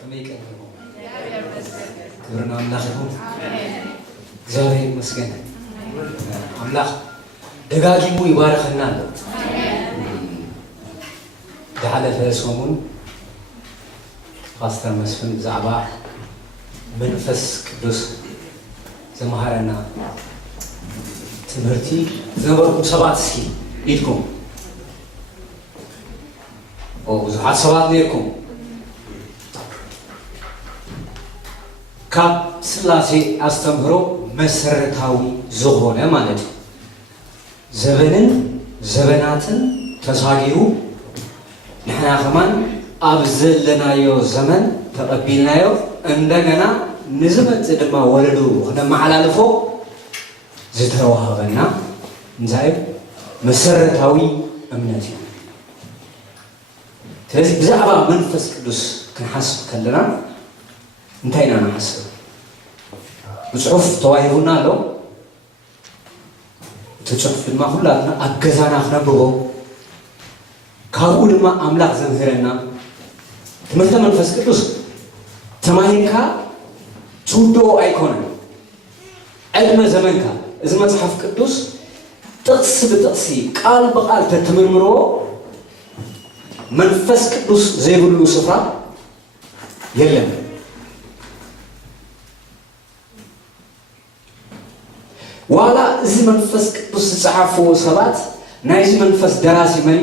ከመይቀርበው ክብርና አምላክ ይሁን። እግዚአብሔር ይመስገን። አምላክ ደጋግሞ ይባርከናል። ዳለፈ ሰሙን ፓስተር መስፍን ዛዕባ መንፈስ ቅዱስ ዘመሃረና ትምህርቲ ዝነበርኩም ሰባት እስኪ ኢድኩም ብዙሓት ሰባት ነይርኩም ካብ ስላሴ አስተምህሮ መሰረታዊ ዝኾነ ማለት ነው። ዘበንን ዘበናትን ተሳጊሩ ንሕና ከማን ኣብ ዘለናዮ ዘመን ተቐቢልናዮ እንደገና ንዝመጽእ ድማ ወለዱ ክነመሓላልፎ ዝተዋሃበና እንታይ መሰረታዊ እምነት እዩ። ስለዚህ ብዛዕባ መንፈስ ቅዱስ ክንሓስብ ከለና እንታይ ኢና ንሓስብ? ብፅሑፍ ተዋሂቡና ኣሎ። እቲ ፅሑፍ ድማ ኩላትና ኣገዛና ክነብቦ ካብኡ ድማ ኣምላኽ ዘምህረና ትምህርተ መንፈስ ቅዱስ ተማሂርካ ትውድኦ ኣይኮነን። ዕድመ ዘመንካ እዚ መፅሓፍ ቅዱስ ጥቕሲ ብጥቕሲ ቃል ብቃል ተትምርምርዎ መንፈስ ቅዱስ ዘይብሉ ስፍራ የለም። ዋላ እዚ መንፈስ ቅዱስ ዝፀሓፍዎ ሰባት ናይዚ መንፈስ ደራሲ መን?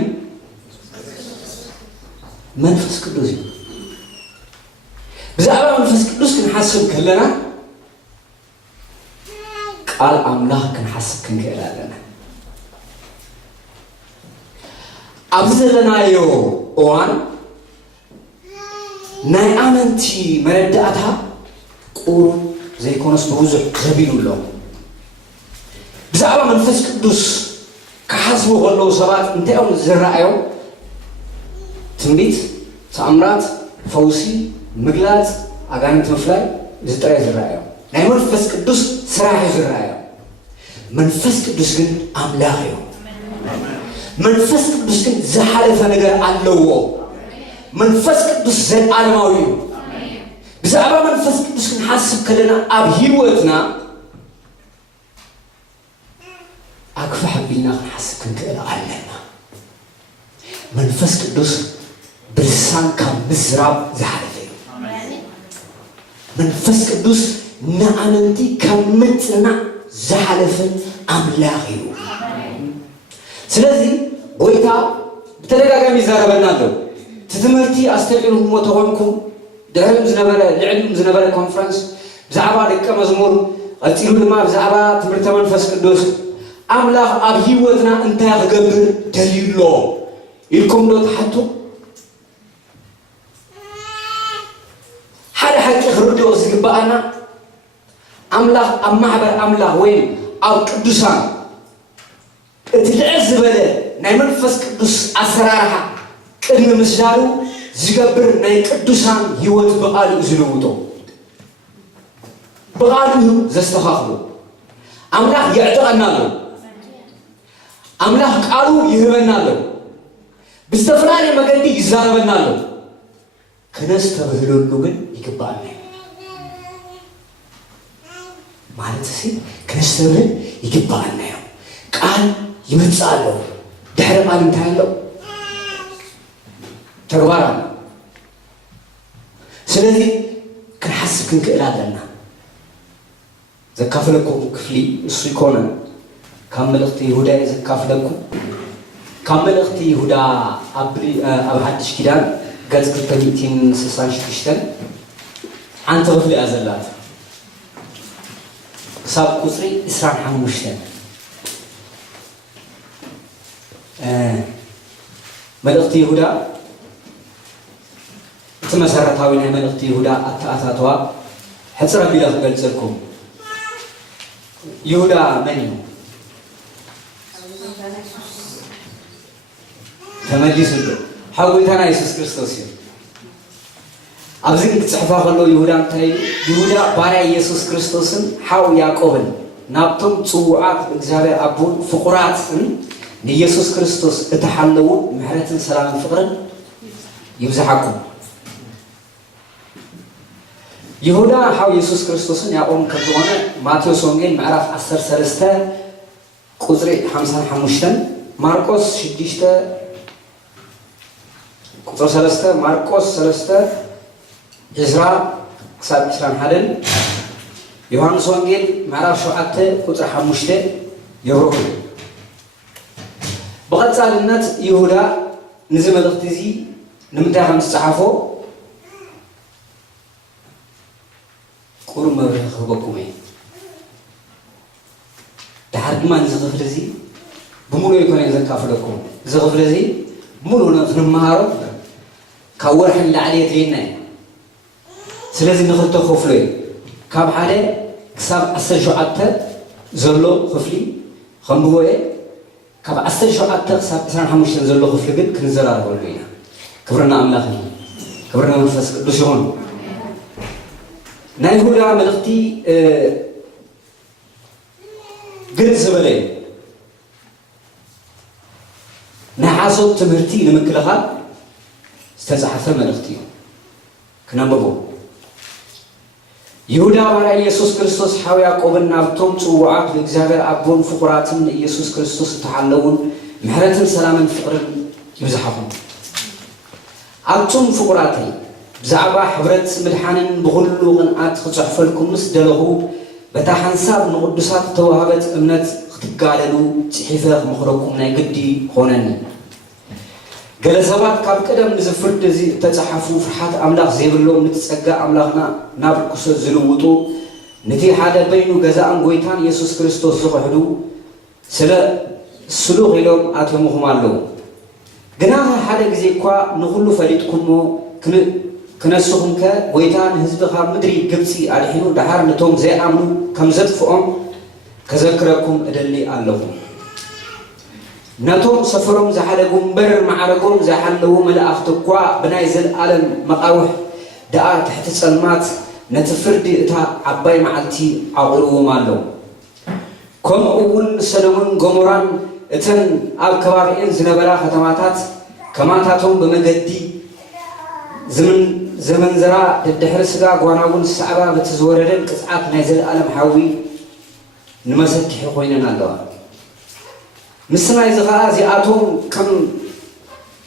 መንፈስ ቅዱስ እዩ። ብዛዕባ መንፈስ ቅዱስ ክንሓስብ ከለና ቃል ኣምላኽ ክንሓስብ ክንክእል ኣለና። ኣብ ዘለናዮ እዋን ናይ ኣመንቲ መረዳእታ ቁሩብ ዘይኮነስ ብብዙሕ ዘቢሉ ኣሎ። ብዛዕባ መንፈስ ቅዱስ ክሓስቡ ከለዉ ሰባት እንታይኦም ዝረኣዮም ትንቢት፣ ተኣምራት፣ ፈውሲ፣ ምግላፅ፣ ኣጋንንት ምፍላይ እዚ ጥራይ ዝረኣዮም ናይ መንፈስ ቅዱስ ስራሕ ዝረኣዮም። መንፈስ ቅዱስ ግን ኣምላኽ እዩ። መንፈስ ቅዱስ ግን ዝሓለፈ ነገር ኣለዎ። መንፈስ ቅዱስ ዘለዓለማዊ እዩ። ብዛዕባ መንፈስ ቅዱስ ክንሓስብ ከለና ኣብ ሂወትና ኣክፋ ሓቢልና ክንሓስብ ክንክእል ኣለና። መንፈስ ቅዱስ ብልሳን ካብ ምዝራብ ዝሓለፈ እዩ። መንፈስ ቅዱስ ንኣመንቲ ካብ ምጽናዕ ዝሓለፈን ኣምላኽ እዩ። ስለዚ ጎይታ ብተደጋጋሚ ይዛረበና ኣሎ። እቲ ትምህርቲ ኣስተቂልኩሞ ተኾንኩም ድሕሪም ዝነበረ ልዕሊም ዝነበረ ኮንፈረንስ ብዛዕባ ደቀ መዝሙር ቀፂሉ ድማ ብዛዕባ ትምህርተ መንፈስ ቅዱስ ኣምላኽ ኣብ ሂወትና እንታይ ክገብር ደልዩሎ ኢልኩም ዶ ተሓቱ? ሓደ ሓቂ ክርድኦ ዝግባአና ኣምላኽ ኣብ ማሕበር ኣምላኽ ወይ ኣብ ቅዱሳን እቲ ልዕል ዝበለ ናይ መንፈስ ቅዱስ ኣሰራርሓ ቅድሚ ምስዳሩ ዝገብር ናይ ቅዱሳን ሂወት ብቃል እዩ ዝልውጦ፣ ብቃል እዩ ዘስተኻኽሎ። ኣምላኽ የዕጥቐና ኣሎ። ኣምላኽ ቃሉ ይህበና ኣሎ። ብዝተፈላለየ መገዲ ይዛረበና ኣሎ። ክነስተብህለሉ ግን ይግባአና ማለት ሲ ክነስተብህል ይግባአና እዩ። ቃል ይመጽእ ኣሎ። ድሕሪ ቃል እንታይ ኣሎ? ተግባር ኣሎ። ስለዚ ክንሓስብ ክንክእል ኣለና። ዘካፍለኩም ክፍሊ እሱ ይኮነ ካብ መልእኽቲ ይሁዳ ዘካፍለኩም ካብ መልእኽቲ ይሁዳ ኣብ ሓድሽ ኪዳን ገጽ 266 ሓንቲ ክፍሊ እያ ዘላት ክሳብ ቁፅሪ 25 መልእኽቲ ይሁዳ እቲ መሰረታዊ ናይ መልእኽቲ ይሁዳ ኣተኣታትዋ ሕፅረ ቢለ ክገልፀልኩም። ይሁዳ መን እዩ? ተመሊሱሉ ሓው ጎይታና ኢየሱስ ክርስቶስ እዩ። ኣብዚ ክፅሕፋ ከሎ ይሁዳ እንታይ ይሁዳ ባርያ ኢየሱስ ክርስቶስን ሓው ያዕቆብን ናብቶም ፅውዓት እግዚአብሔር ኣቦን ፍቁራትን ንኢየሱስ ክርስቶስ እተሓለዉ ምሕረትን ሰላምን ፍቅርን ይብዛሓኩም። يهودا حاو يسوس كريستوسن يقوم كتوانا ماتيوس وانجيل معرف 13 قدري 55 ماركوس 6 قدر 3 ماركوس 3 إزراء كساب 21 يوحنس وانجيل معرف 7 قدر 5 يبرو بقد سالنات يهودا نزي ملختزي نمتى خمس صحافو قرم مبرخ خبكم دحر ما نزغفل زي بمولو يكون يزكافلكم زغفل زي مولو نمهارو كورح اللي عليه لينا سلازم نخلطو خفلي كاب حالي كساب 17 زلو خفلي خمبوه كاب 17 كساب 25 زلو خفلي قد كنزرار بولوينا كبرنا أملاخنا كبرنا منفس قدوشون ناي هودا ملختي قد زبلي نحاسو تمرتي لمكلها استزحف ملختي كنببو يهودا ورا يسوع كريستوس حاوي يعقوبن نابتوم صوعات لእግዚአብሔር አቦን ፍቁራትን ኢየሱስ ክርስቶስ ተሐለውን ምሕረትን ሰላምን ፍቅርን ይብዛሐኩም አብቱም ፍቁራተይ ብዛዕባ ሕብረት ምድሓንን ብኹሉ ቅንዓት ክጽሕፈልኩም ምስ ደለኹ በታ ሓንሳብ ንቅዱሳት ተዋህበት እምነት ክትጋለሉ ጽሒፈ ክምኽረኩም ናይ ግዲ ኾነኒ ገለ ሰባት ካብ ቀደም ንዝፍርድ እዚ ተጻሓፉ ፍርሓት ኣምላኽ ዘይብሎም ንትጸጋ ኣምላኽና ናብ ርኩሰት ዝልውጡ ነቲ ሓደ በይኑ ገዛእን ጎይታን ኢየሱስ ክርስቶስ ዝኽሕዱ ስለ ስሉኽ ኢሎም ኣትየሙኹም ኣለዉ ግና ሓደ ግዜ እኳ ንኹሉ ፈሊጥኩሞ ክነስኹምከ ጎይታን ህዝቢ ካብ ምድሪ ግብፂ ኣድሒኑ ድሓር ነቶም ዘይኣምኑ ከም ዘጥፍኦም ከዘክረኩም እደሊ ኣለኹ ناتهم سفرهم زحلقهم بر معرقهم زحلوا ملأخت القوى بناي زلالم مقاوح دعاء تحت السلمات نتفردي تا عباي معلتي عقلوا مالو كم أول سلمون قمران اتن آب كبارين زنبرا ختماتات كماتاتهم بمجدي زمن زرا الدحر سقا قواناون السعبا بتزوردن قطعات نايزل الالم حاوي نمسكح خويننا الله مسنا إذا زياتهم كم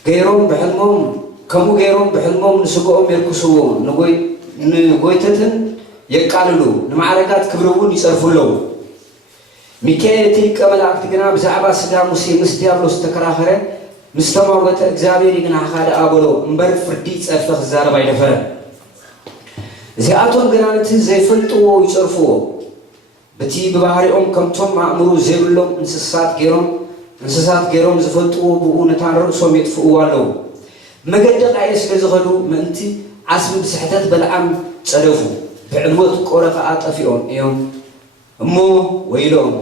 غيرهم بحلمهم كم غيرهم بحلمهم نسقهم يركسون نقويتتن يقاللو نمعركات كبرون يصرفوا له ميكائيل تلك ملائكة جنا بزعبا سدا موسى مسديابلوس تكراخره مستمعوت እግዚአብሔር ይግና ሓደ አብሎ እንበር ፍርዲ ጸፍተኽ ዛረባ ይደፈረ زياتهم جنانت ዘይፈልጥዎ ይጽርፍዎ በቲ በባህሪኦም ከምቶም ማእምሩ ዘይብሎም እንስሳት ገይሮም ዝፈልጥዎ ብኡነታን ርእሶም የጥፍእዎ ኣለዉ መገዲ ቃየስ ስለዝኸዱ ምእንቲ ዓስቢ ብስሕተት በልዓም ጸደፉ ብዕልወት ቆረኸ ኣጠፊኦም እዮም እሞ ወይሎም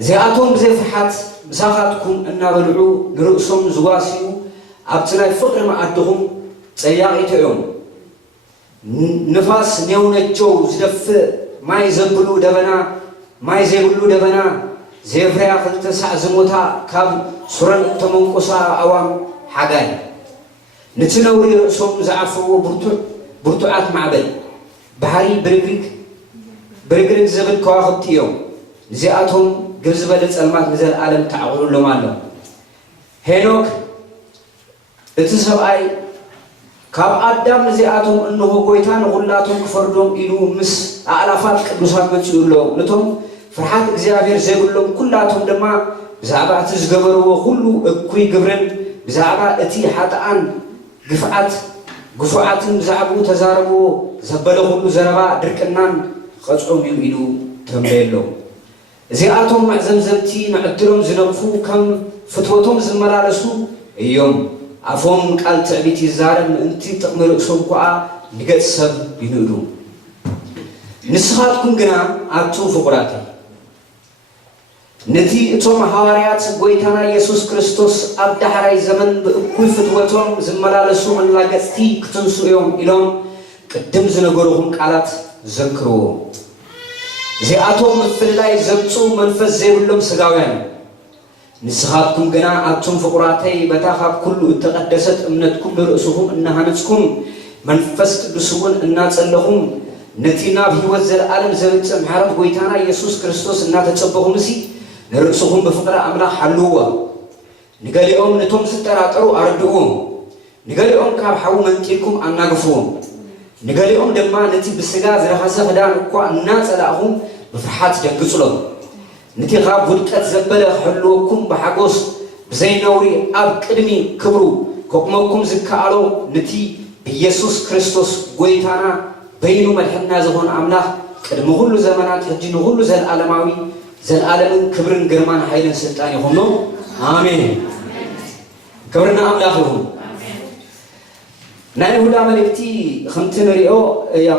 እዚኣቶም ብዘይፍርሓት ምሳኻትኩም እናበልዑ ንርእሶም ዝዋስዩ ኣብቲ ናይ ፍቕሪ መዓድኹም ጸያቒት እዮም ንፋስ ኔውነቸው ዝደፍእ ማይ ዘብሉ ደበና ማይ ዘይብሉ ደበና زيفريا خلت ساعة زموتا كاب سرن تمنقصا أوام حاجاي نتنوري رأسهم زعفوا برتوعات معبد بحري بريغريك زبد كواخد تيوم زياتهم جزبلت المات نزل عالم تعقلوا لهم علم هينوك اتصبعي كاب آدم زياتهم إنه قويتان غلاتهم كفردهم إلو مس أعلافات قدوسات متشير لهم نتهم فرحات እግዚአብሔር ዘይብሎም ኩላቶም ድማ ብዛዕባ እቲ ዝገበርዎ ሁሉ እኩይ ግብርን ብዛዕባ እቲ ሓጥኣን ግፉዓትን ብዛዕባኡ ተዛረብዎ ዘበለ ሁሉ ዘረባ ድርቅናን ቀጽዖም እዩ ኢሉ ተንበየሎም እዚኣቶም ማዕዘምዘምቲ ንዕድሎም ዝነቕፉ ከም ፍትወቶም ዝመላለሱ እዮም ኣፎም ቃል ትዕቢት ይዛረብ ምእንቲ ጥቕሚ ርእሶም ከዓ ንገጽ ሰብ ይንእዱ ንስኻትኩም ግና ኣቱም ፍቁራተይ نتي اتوم حواريات قويتانا يسوس كريستوس أبدحراي زمن بأكوي فتوتهم زمالالسو من لاغستي كتنسو يوم إلهم قدم زنقرهم قالات ذكروا زي آتوم في الله زبطو منفذ زيبلهم سقاوين نسخاتكم قناع آتوم فقراتي بتاخاب كل اتقدست امنت كل رأسهم انها نتكم መንፈስ ቅዱስውን እናጸለኹም ነቲና በሕይወት ዘለዓለም ዘብጽሕ ምሕረት ጎይታና ኢየሱስ ክርስቶስ እናተጸበኹም እሲ ንርእስኹም በፍቅረ አምላክ ሓልውዋ ንገሊኦም ነቶም ዝጠራጠሩ አርድኡዎም ንገሊኦም ካብ ሓው መንጢልኩም አናግፍዎም ንገሊኦም ድማ ነቲ ብስጋ ዝረኸሰ ክዳን እኳ እናጸላእኹም ብፍርሓት ደንግጽሎም ነቲ ካብ ውድቀት ዘበለ ክሕልወኩም ብሓጎስ ብዘይነውሪ ኣብ ቅድሚ ክብሩ ከቁመኩም ዝከኣሎ ነቲ ብኢየሱስ ክርስቶስ ጎይታና በይኑ መድሕና ዝኾነ አምላክ ቅድሚ ሁሉ ዘመናት ሕጂ ንሁሉ ዘለዓለማዊ ዘለዓለምን ክብርን ግርማን ኃይልን ስልጣን ይኹን ነው አሜን ክብርና አምላክ ይኹን ናይ ይሁዳ መልእክቲ ከምቲ ንሪኦ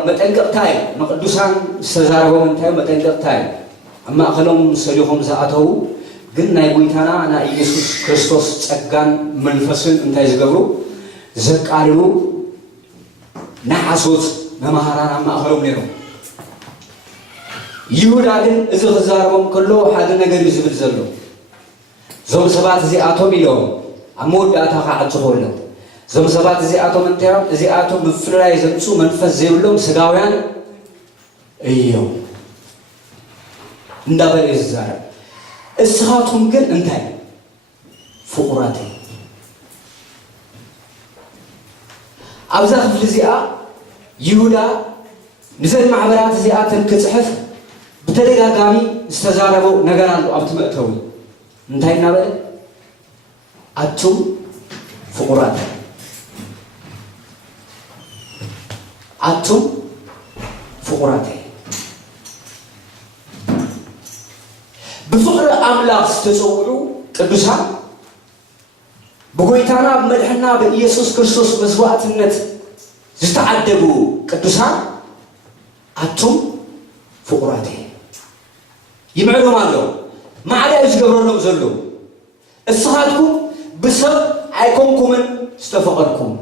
መጠንቀቕታ እዩ ንቅዱሳን ዝተዛረቦም እንታይ መጠንቀቕታ እዩ ኣብ ማእኸሎም ሰሊኾም ዝኣተው ግን ናይ ጎይታና ናይ ኢየሱስ ክርስቶስ ጸጋን መንፈስን እንታይ ዝገብሩ ዘቃልሉ ናሓሶት መምሃራን ኣብ ማእኸሎም ነይሮም ይሁዳ ግን እዚ ክዛረቦም ከሎ ሓደ ነገር እዩ ዝብል ዘሎ እዞም ሰባት እዚኣቶም ኢሎም ኣብ መወዳእታ ክዓጽፎሎም እዞም ሰባት እዚኣቶም እንታዮም እዚኣቶም ብፍላይ ዘምፁ መንፈስ ዘይብሎም ስጋውያን እዮም እንዳበለ ዝዛረብ እስኻቱም ግን እንታይ ፍቁራት ኣብዛ ክፍሊ እዚኣ ይሁዳ ንዘን ማሕበራት እዚኣተን ክጽሕፍ ብተደጋጋሚ ዝተዛረበው ነገር አሉ ኣብቲ መእተዊ እንታይ እናበለ ኣቱም ፍቁራት ኣቱም ፍቁራት بفقر أملاك استزوجوا قدوسان بقويتانا بمدحنا بإيسوس كريستوس مسوات النت استعدبوا قدوسان أنتم فقراتي يمعنوا مالو ما عدا يزقبروا لهم زلوا الصحاتكم بسبب أيكونكم استفقركم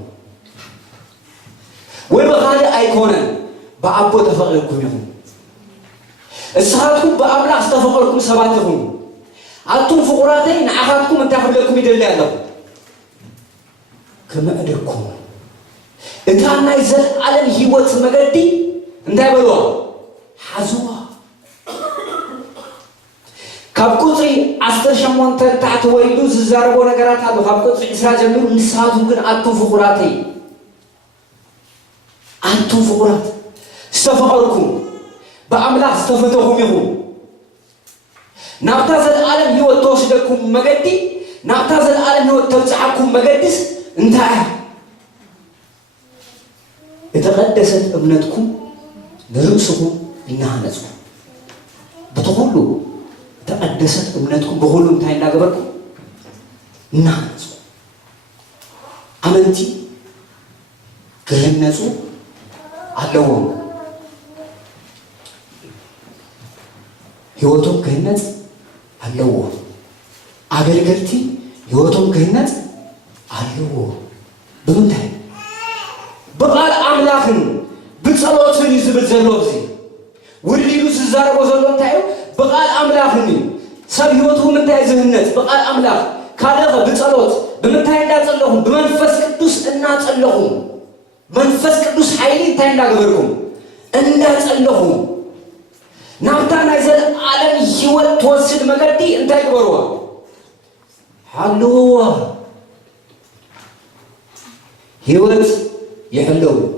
وبغالي أيكونا بأبو تفقركم يهم الصحاتكم بأملاك استفقركم سباتهم أنتم فقراتين نعخاتكم أن تأخذ لكم يدل الله كما أدركم إذا أنا يزال على الهيوة مجدي أنت يبلوا حزوا كابكوتري أستر شمون تحت ويدو زاربو نجارات هذا كابكوتري إسراء جميل نساتهم كن أنتم فقراتين أنتم فقرات استفقركم بأملاك استفتهم يهم نعتز العالم هو توشدكم مجدي نعتز العالم هو ترجعكم مجدس انتهى يتقدست ابنتكم برؤسكم إنها نزكم بتقولوا تقدست ابنتكم بقولوا انتهى إنها قبركم إنها نزكم أمنتي كهن نزو علوهم ህይወቱም ክህነት አለው አገልገልቲ ህይወቱም ክህነት አለው በምንታይ በቃል አምላክን በጸሎትን ይዝብል ዘለው እዚ ወዲሉ ዝዛረቦ ዘለው እንታይ በቃል አምላክን ሰብ ህይወቱ ምንታይ ዝህነት በቃል አምላክ ካለፈ በጸሎት በምንታይ እንዳጸለኹም በመንፈስ ቅዱስ እናጸለኹም መንፈስ ቅዱስ ኃይል እንታይ እንዳገበርኩም እንዳጸለኹም نعتنا إذا العالم يوت توسد مقدي أنت يقولوا حلوة يوت يحلو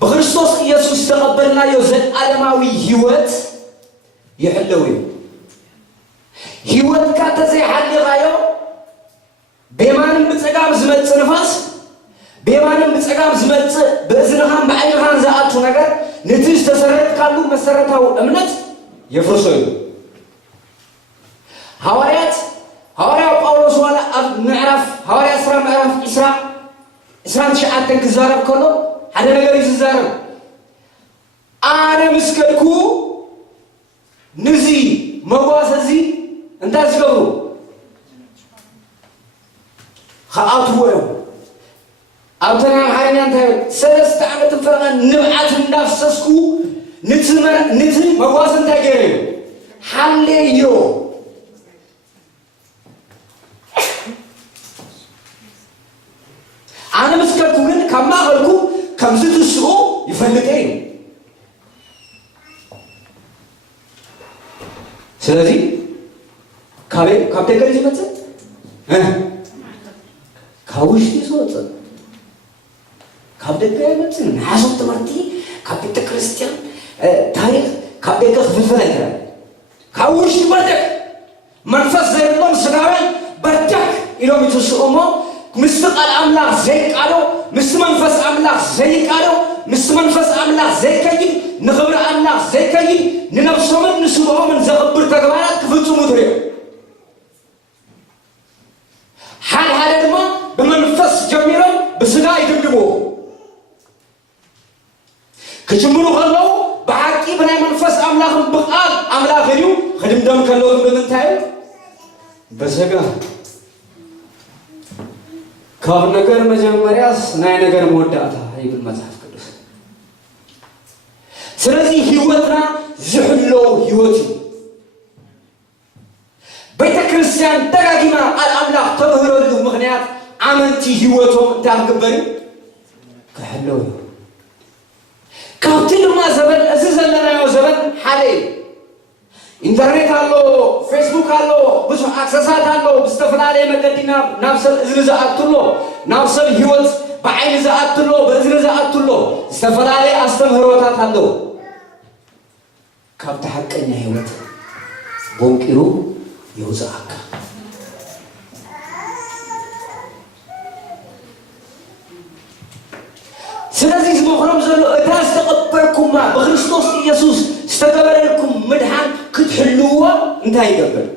بخريستوس يسوع تقبلنا يوزن عالماوي يوت يحلو يوت كاتزي حل غايو بيمان بتسقام زمت نفس بيمان بتسقام زمت بإذنهم بعينهم زعتوا نجار نتيجة تسرت كلو مسرتها أمنت يفرسون هوايات باولوس ولا نعرف هوايات إسراء نعرف إسراء شعات تنكزارب كله هذا نجار يزارب أنا مسكتكو نزي مواسزي أنت أسكبرو خاطبوا أبتنا حينا أنت سلست عمت فرنا نبعث النفسكو نتي موازن تجري حليو كما قالكم كم زيت السوق يفلتين سلازي كابتن كان يجي كاوش يسوت كابتن كان يجي نحاسب تمرتي كابتن كريستيان تاريخ كابتن كفلفلة كاوش يبردك منفس زي الله سناوي بردك إلهم يتسوقهم مستقل أملاك زي قالوا منفس أملاك زي قالوا منفس أملاك زي كذي نخبر أملاك زي كذي ننفسهم نسوقهم من زغبر تجوالات كفتوا مدري حال هذا ما بمنفس جميلهم بسنا يدمدموا كجملوا خلوا بعكي بناء منفس أملاكهم بقال أملاك غيره خدم دم كلهم بمنتهى بسجا كاب نجار مجمرياس ناي نجار مودعتا يقول مزحف كدوس سلازي هيوتنا زحلو هيوتي بيت كريستيان دغاغيما الاملاك تبهرلو مغنيات امنتي هيوتهم تاغبري كحلو كابتن ما زبن اززلنا يا زبن حالي ኢንተርኔት አሎ ፌስቡክ አሎ ብዙ አክሰሳት አሎ በስተፈላለ መገዲና ናፍሰል እዝን ዘአትሎ ናፍሰል ህይወት በአይን ዘአትሎ በእዝን ዘአትሎ በስተፈላለ አስተምህሮታት አሎ ካብታ ሐቀኛ ህይወት ቦንቂሩ ይውዛካ ስለዚህ ዝሞክሮም ዘሎ እታስ ተቀበልኩማ በክርስቶስ ኢየሱስ استقبلكم مدحان كتحلوه انتهى يقبل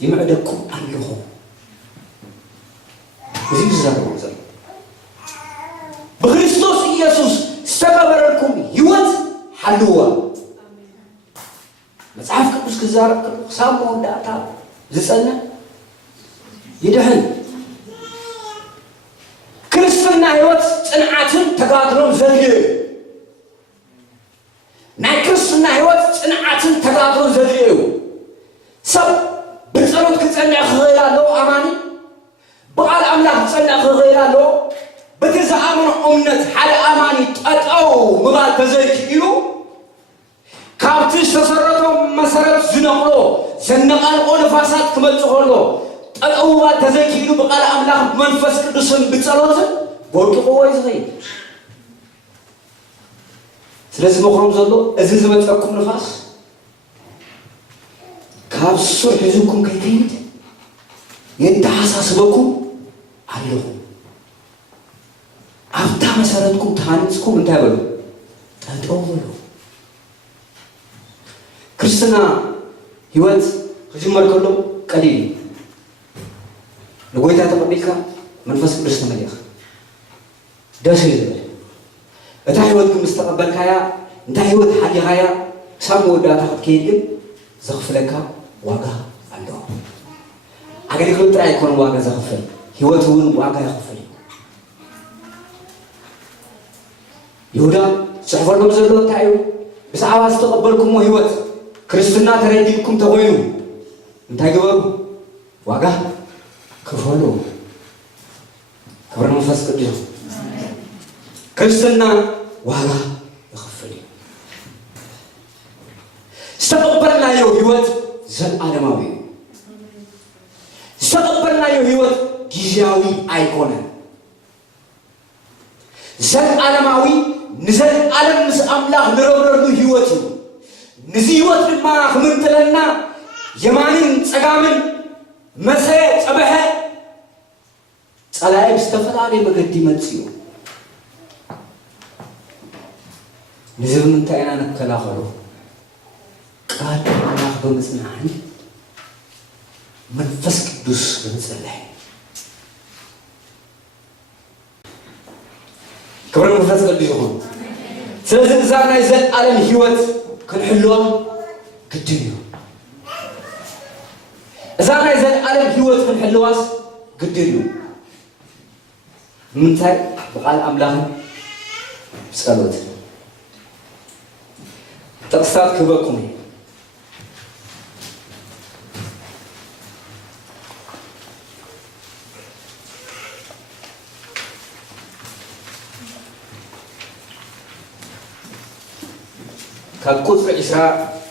يمعدكم الله زي زي بخريستوس إيسوس استقبلكم يوت حلوه مصحف ቅዱስ كزارك سامو داتا زصنا يدحن ክርስትና ህይወት ጽንዓትን ተጋድሎም ዘልየ ናይ ክርስትና ህይወት ጽንዓትን ተጋድሎም ዘልየ ሰብ በጸሎት ክጸልይ ክኽእላሎ አማኒ በቃል አምላክ ክጸልይ ክኽእላሎ በተዛአመነ እምነት ሓደ አማኒ ጠጠው ምባል ተዘይክኢሉ ካብቲ ዝተሰረቶ መሰረት ዝነቕሎ ዘነቓልቆ ንፋሳት ክመጽእ ከሎ ጠጠው ምባል ተዘይክኢሉ በቃል አምላክ መንፈስ ቅዱስን ብጸሎትን ወርቅቆ ወይ ዝኸይድ ስለዚህ መክሮም ዘሎ እዚ ዝመጸኩም ንፋስ ካብ ሱር ሒዙኩም ከይከይድ የተሓሳስበኩም ኣለኹ ኣብታ መሰረትኩም ታንጽኩም እንታይ በሉ ጠጠው በሉ ክርስትና ህይወት ክጅመር ከሎ ቀሊል ንጎይታ ተቀቢልካ መንፈስ ቅዱስ ተመሊእኻ ደስ ይበል እታ ህይወት ግን ምስተቀበልካያ እንታይ ህይወት ሓሊኻያ ሳብ መወዳእታ ክትከይድ ግን ዘኽፍለካ ዋጋ ኣለዎ ኣገልግሎት ጥራይ ኣይኮነን ዋጋ ዘኽፍል ህይወት እውን ዋጋ ይኽፍል ይሁዳ ዝሕፈሎም ዘሎ እንታይ እዩ ብዛዕባ ዝተቐበልኩሞ ህይወት ክርስትና ተረዲድኩም ተኮይኑ እንታይ ግበሩ ዋጋ ክፈሉ ክብሪ መንፈስ ቅዱስ ክርስትና ዋጋ ይኽፍል ዝተቀበልናዮ ህይወት ዘለዓለማዊ ዝተቀበልናዮ ህይወት ጊዜያዊ ኣይኮነን ዘለዓለማዊ ንዘለዓለም ምስ ኣምላኽ ንረብረሉ ህይወት እዩ ንዚ ህይወት ድማ ክምርትለና የማንን ፀጋምን መሰየ ፀበሐ ጸላኢ ብዝተፈላለየ መገዲ መጽኡ ንዝብ ምንታይ ኢና ነከላኸሎ ቃል አምላክ በመጽናዕን መንፈስ ቅዱስ በመጸለይ ክብሪ መንፈስ ቅዱስ ይኹን ስለዚህ እዛ ናይ ዘለዓለም ህይወት ክንሕልዎም ግድን እዩ እዛ ናይ ዘለዓለም ህይወት ክንሕልዋስ ግድን እዩ ምንታይ በቃል አምላክን ጸሎት ጥቅሳት ክበቁም كقطر إسراء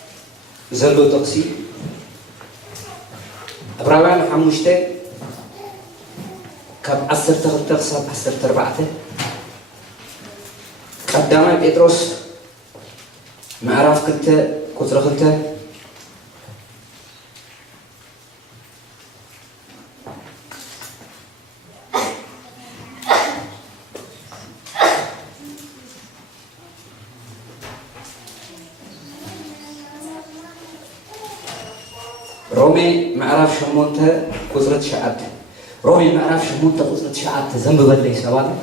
زلو تقسي أبراهيم حموشته كاب 10 تقسم 10 4 قدامي بطرس معرف كنت قطر كنت رومي معرف شمونته قطرة شعات رومي معرف شمونته قطرة شعات زنب بدلي سواد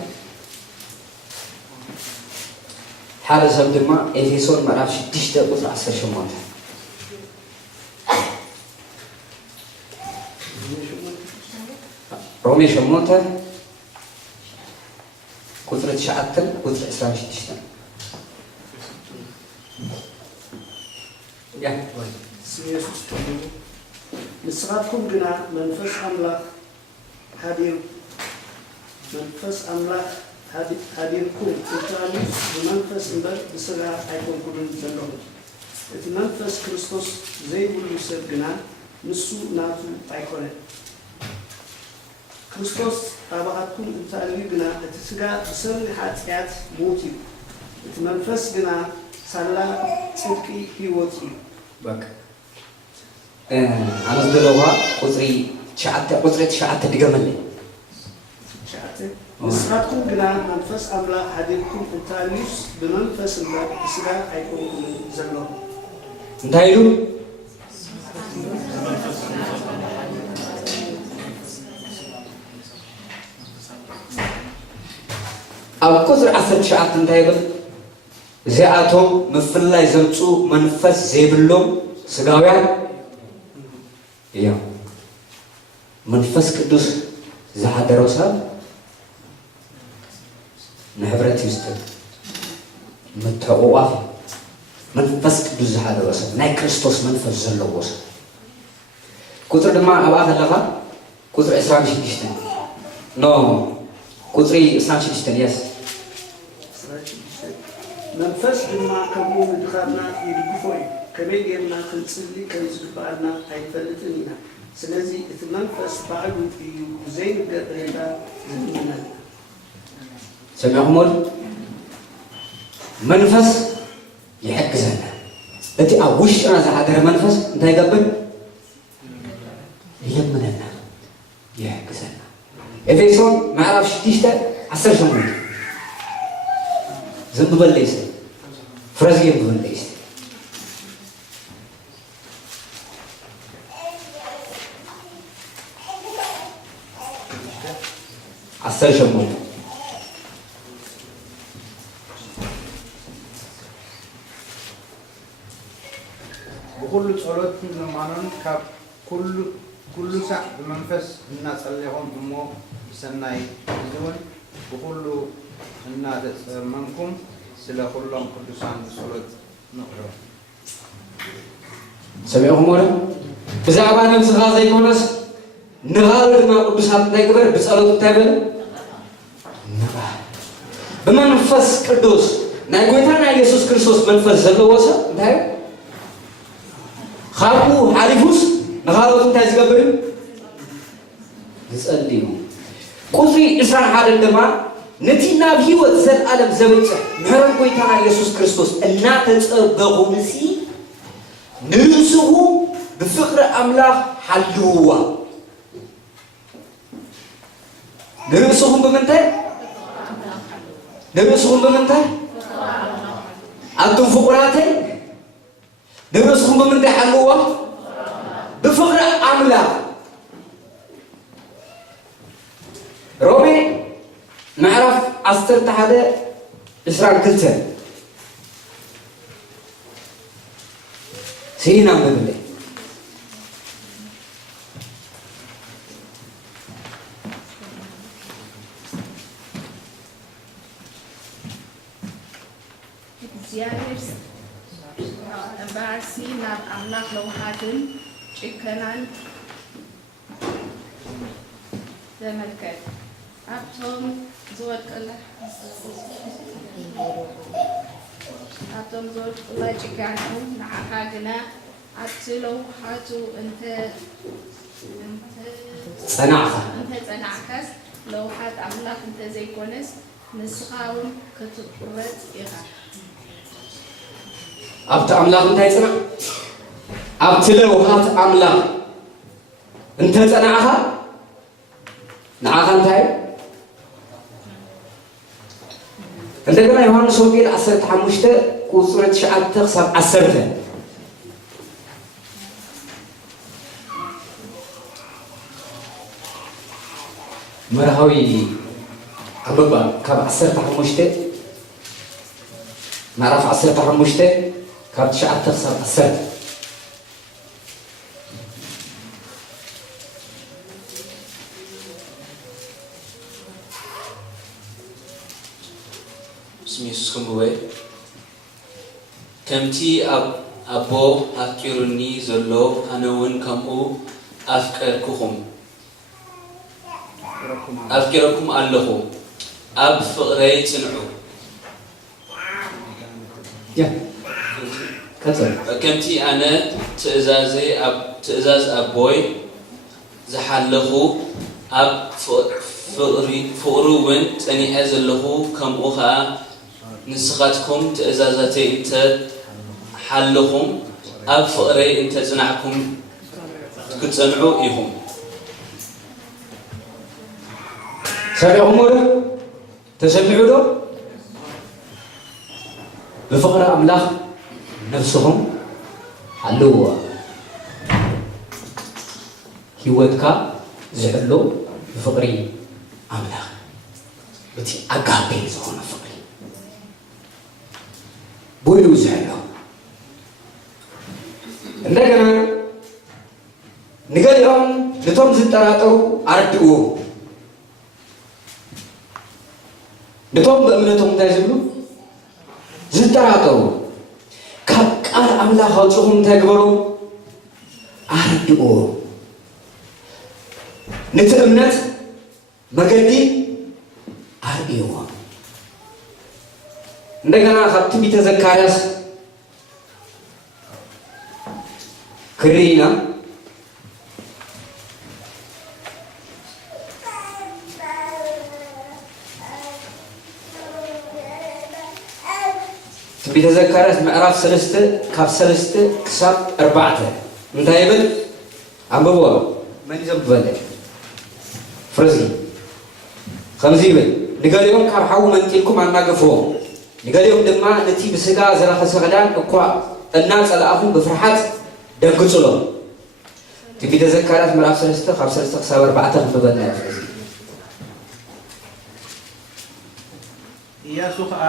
حال زبد ما إفيسون معرف شتشته قطرة 10 شمونته رومي شمونته قطرة شعات قطرة 10 شتشته يا نسخاتكم جنا منفس أملاك هدير منفس أملاك هديركم تتعلم بمنفس إمبر بسرعة أيكون كلن جلهم المنفس كريستوس زي بولوسر جنا نسو ناتو أيكونه كريستوس أبعدكم تتعلم جنا تسجع بسرعة حياة موتي المنفس جنا سلا تبكي هيوتي بك أنا أصدقائها قطري شعات دقمني شعات نسخاتكم جنا منفس أملا هديكم التاليف بمنفس الله إسراء أيكم زلوا انتهيلو أو قطر 10 شعات انتهيبل زياتهم مفلا يزمصو منفس زيبلهم سغاويان يا منفس قدوس زحدرو سب نحبرت يستد متقواف منفس قدوس زحدرو سب ناي كريستوس منفس زلو سب قطر دما ابا خلفا قطر 26 نو قطري 26 يس منفس دما كمو مدخلنا يدفوي كبيرنا كنصلي كيزبالنا ايفلتنينا سلازي المنفس بعد في زين قدرنا زمنا سمعهم منفس يحجزنا التي اوشنا زحدر منفس انت يقبل يمننا يحجزنا افيسون ما عرفش تيشتا 10 شهور زب بليس فرزي بليس عسر شمول بكل صلوات نمانون كاب كل ساعة بمنفس الناس اللي هم مو سناي زون بكل الناس منكم سلا كلهم قدسان صلوات نقرأ سمعهم ولا بزعبان مسخا زي كونس نغال ما قدسات نكبر بصلوت تابل نغال بمنفس قدوس نايغويتانا يسوع كريستوس منفس زلوسا انتي خابو حالفوس نغالوت انتي زغبر يصليو قصري اسران حدا دما نتينا بيوت زل عالم زوجة مهرم قويتانا يسوع كريستوس النا تتصبغو نسي نرسه بفقر أملاح حلوة نرسهم بمنتهي نرسهم بمنتهي أنتم فقراتي نرسهم بمنتهي حلوة بفقر أملاح رومي نعرف أسترت هذا إسرائيل كلته سينا مبلي زيارس بارسي ناب أملاك لو حاتم شكران زملكت أبتم زود الله أتم زوج الله يجعلهم نعاقنا أتلو حاتو أنت صنعكس لو حد أملاك أنت زي كونس نسخاون كتقرت إخا أبت أملاك أنت يصنع أبتلو حد أملاك أنت صنعها نعاقا أنت እንደገና ዮሐንስ ወንጌል 15 ቁጥር 9-10 መርሃዊ አበባ ካብ 15 ምዕራፍ 15 ካብ 9-10 اسمي سكمبوي كمتي أبو أفكرني زلو أنا وين كمو أفكركم الله أب فقري تنعو كمتي أنا تأزاز أبوي زحلخو أب فقرو وين تاني أزلخو كمو خا نسخاتكم تأزازاتي انت حلهم أب فقري انت زنعكم تكتنعوا إيهم سمعوا له تسمعوا له بفقر أملاك نفسهم حلوا هيوتك زعلوا بفقري أملاك بتي أقابي زهون فقري بولو زعلوا እንደገና ንገሪኦም ነቶም ዝጠራጠሩ አርድኡ ነቶም በእምነቶም እንታይ ዝብሉ ዝጠራጠሩ ካብ ቃል አምላክ አውፅኹም ተግበሩ አርድኡ ነቲ እምነት መገዲ አርድኡ እንደገና ካብ ትንቢተ ዘካርያስ ክሪና ትንቢተ ዘካርያስ ምዕራፍ 3 ካብ 3 ክሳብ 4 እንታይ ይብል አንብቦ መን ይዘንብበለ ፍረዚ ከምዚ ይብል ንገሊኦም ካብ ሓዊ መንጢልኩም አናገፍዎም ንገሊኦም ድማ ነቲ ብስጋ ዝረኸሰ ክዳን እኳ እናጸላእኹም ብፍርሓት ደንግጹሎም ትንቢተ ዘካርያስ ምዕራፍ 3 ካብ 3 ክሳብ 4 ክንብበልና ፍረዚ ኢያሱ ከዓ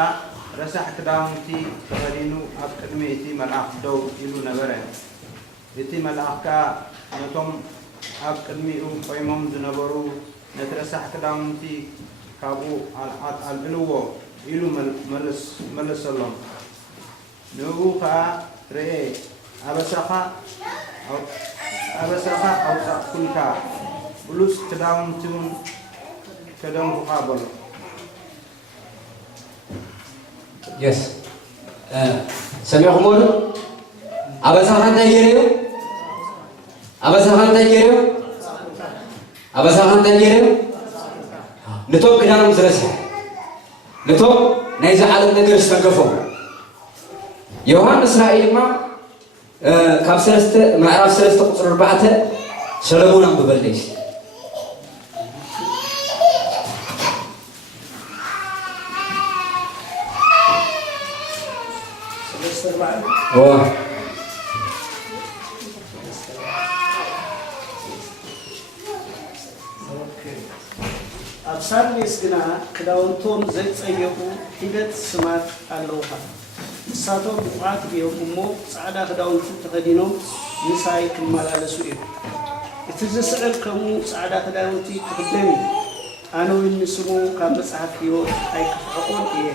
ረሳሕ ክዳውንቲ ተኸዲኑ ኣብ ቅድሚ እቲ መልአክ ደው ኢሉ ነበረ እቲ መልአክ ከዓ ነቶም ኣብ ቅድሚኡ ቆይሞም ዝነበሩ ነቲ ረሳሕ ክዳውንቲ ካብኡ አልዕልዎ ኢሉ መለሰሎም ንኡ ከዓ ርኤ አበሳኻ አውፃእኩልካ ብሉፅ ክዳውንቲውን ከደንኩኻ በሎ يس سمعهم ولا أبصارنا تجريو أبصارنا تجريو أبصارنا تجريو نتوب كنا نمزرسه نتوب نيزع على النجار استنكفوا يوحنا إسرائيل ما كاب سلسة معرف سلسة قصر 4 سلمونا ببلش أبصارني سكنا كداونتهم زي تسيقوا حدث سمات اللوحة ساتهم بقعات بيهم أمو سعادة كداونتهم تخدينهم نساي كمال على سوئهم إتزسأل كمو سعادة كداونتي تخدمي أنا ونسمو كامس عفيو أي كفعقون إيه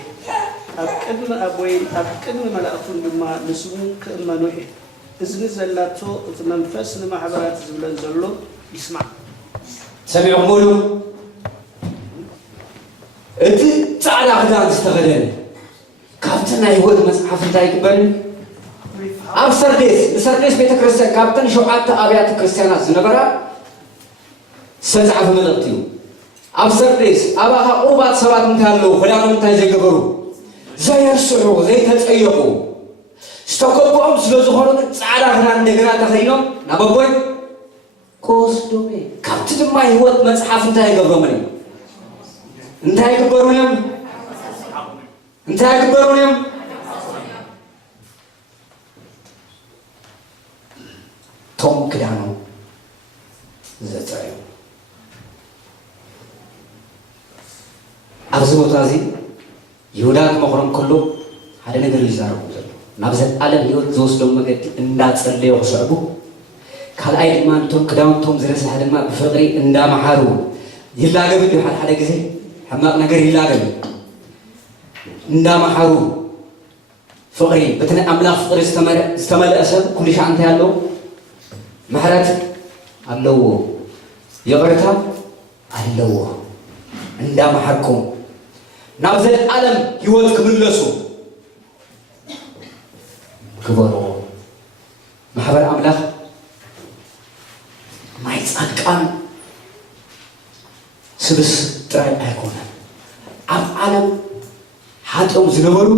أبكن أبوين أبكن ملأكون بما نسمو كأما نوحي إذن زلاتو منفس لما حبرات زبلان زلو يسمع سمعوا مولو أنت تعالى خدام تستخدم كابتن ናይ ህይወት መጽሐፍ እንታይ ይግበርን ኣብ ሰርዴስ ቤተ ክርስቲያን ካብተን 7 ኣብያተ ክርስቲያናት ዝነበራ ዝተጻሕፈ መልእኽቲ እዩ ኣብ ሰርዴስ ኣብ ኣኻቁባት ሰባት እንታይ ኣለዉ ክዳኖም እንታይ ዘይገበሩ ዘየርስዑ ዘይተጸየቁ ዝተከበኦም ስለዝኾኑ ጻዕዳ ክዳን እንደገና ተኸዲኖም ናብ ኣቦይ ከወስዶም ካብቲ ድማ ህይወት መጽሐፍ እንታይ ይገብሮም እንታይ ይግበሩ እዮም እንታይ ይግበሩ እዮም ቶም ክዳኑ ዘጸዩ ኣብዚ ቦታ እዚ ይሁዳ ክመክሮም ከሎ ሓደ ነገር ይዛረቡ ዘሎ ናብ ዘለዓለም ህይወት ዝወስዶም መገዲ እንዳጸለዩ ክስዕቡ ካልኣይ ድማ ቶም ክዳውንቶም ዝረስሕ ድማ ብፍቕሪ እንዳመሓሩ ይላገብ እዩ ሓደ ግዜ ሕማቕ ነገር ይላገብ እንዳመሓሩ ፍቕሪ በቲ ናይ ኣምላኽ ፍቕሪ ዝተመልአ ሰብ ኩሉ ሻዕ እንታይ ኣለዎ ምሕረት ኣለዎ ይቕርታ ኣለዎ እንዳመሓርኩም ናብ ዘለዓለም ህይወት ክምለሱ ግበሮ ማሕበር ኣምላኽ ናይ ጻድቃን ስብስ ጥራይ ኣይኮነን ኣብ ዓለም ሓጥኦም ዝነበሩ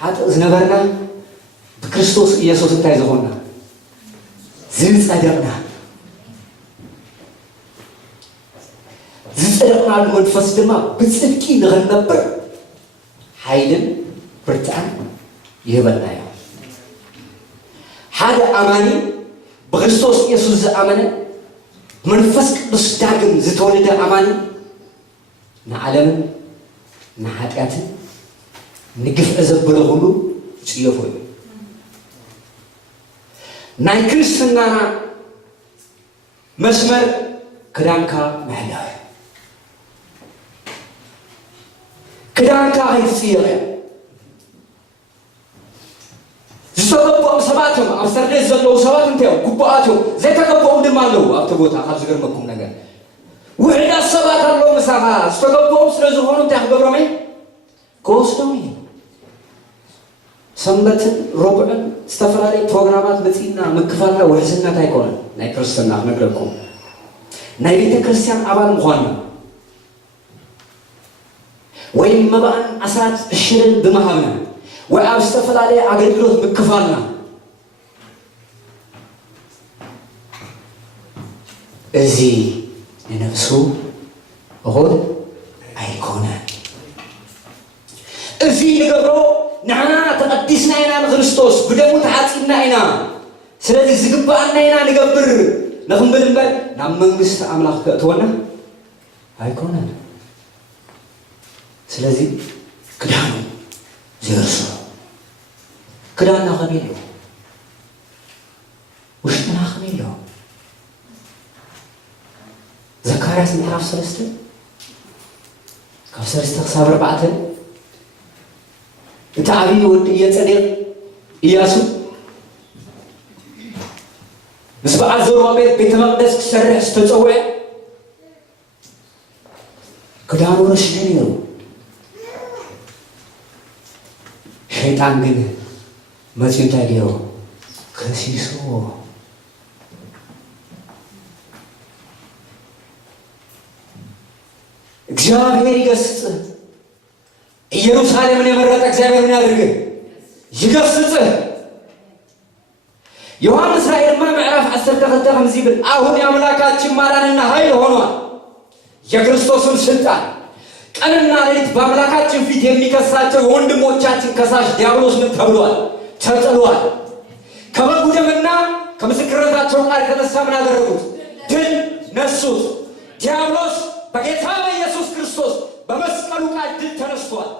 ሓጥእ ዝነበርና ብክርስቶስ ኢየሱስ እንታይ ዝኾንና ዝጸደቕና ዝጸደቕናሉ መንፈስ ድማ ብጽድቂ ንኽንነብር ሓይልን ብርትዐን ይህበና እዩ ሓደ ኣማኒ ብክርስቶስ ኢየሱስ ዝኣመነ መንፈስ ቅዱስ ዳግም ዝተወለደ ኣማኒ ንዓለምን ንኃጢአትን ንግፍዕ ዘበለ ሁሉ ጽየፎ እዩ ናይ ክርስትናና መስመር ክዳንካ ምሕላው ክዳንካ ኣይትጽየቕ ዝተገበኦም ሰባት እዮም ኣብ ሰርዴስ ዘለዉ ሰባት እንታይ እዮም ጉቡኣት እዮም ዘይተገበኦም ድማ ኣለዉ ኣብቲ ቦታ ካብ ዝገርመኩም ነገር ውሕዳት ሰባት ኣለዉ ምሳኻ ዝተገበኦም ስለ ዝኾኑ እንታይ ክገብሮም እዩ ክወስዶም እዩ ሰንበትን ረቡዕን ዝተፈላለዩ ፕሮግራማት መጺና ምክፋልና ውሕስነት ኣይኮነን ናይ ክርስትና ክነግረኩም ናይ ቤተ ክርስቲያን ኣባል ምዃንና ወይም መባእን ኣስራት ዕሽርን ብምሃብና ወይ ኣብ ዝተፈላለዩ ኣገልግሎት ምክፋልና እዚ ንነፍሱ እኹል ኣይኮነን እዚ ንገብሮ ንዓና ተቐዲስና ኢና ንክርስቶስ ብደሙ ተሓፂብና ኢና ስለዚ ዝግባአና ኢና ንገብር ንኽንብል እምበር ናብ መንግስቲ ኣምላኽ ከእትወና ኣይኮነን ስለዚ ክዳኑ ዘርሱ ክዳንና ኸመይ ኣሎ ውሽጥና ኸመይ ኣሎ ዘካርያስ ምዕራፍ 3 ካብ 3 ክሳብ 4 እቲ ዓብዪ ወዲ እየጸዴቕ ኢያሱ ምስ በዓል ዘሩባቤል ቤተ መቅደስ ክሰርሕ ዝተፀውዐ ክዳኑ ረሽነ ነይሩ ሸይጣን ግን መፂኡ እንታይ ገይሮ ከሲስዎ እግዚአብሔር ይገስጽ ኢየሩሳሌምን የመረጠ እግዚአብሔር ምን ያድርግ ይገስጽ ዮሐንስ ራእይ ምዕራፍ 12 ከምዚ ብል አሁን የአምላካችን ማዳንና ኃይል ሆኗል የክርስቶስን ስልጣን ቀንና ሌሊት በአምላካችን ፊት የሚከሳቸው የወንድሞቻችን ከሳሽ ዲያብሎስ ምን ተብሏል ተጥሏል ከበጉ ደምና ከምስክርነታቸው ቃል የተነሳ ምን አደረጉት ድል ነሱት ዲያብሎስ በጌታ በኢየሱስ ክርስቶስ በመስቀሉ ቃል ድል ተነስቷል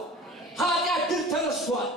ኃጢአት ድል ተነስቷል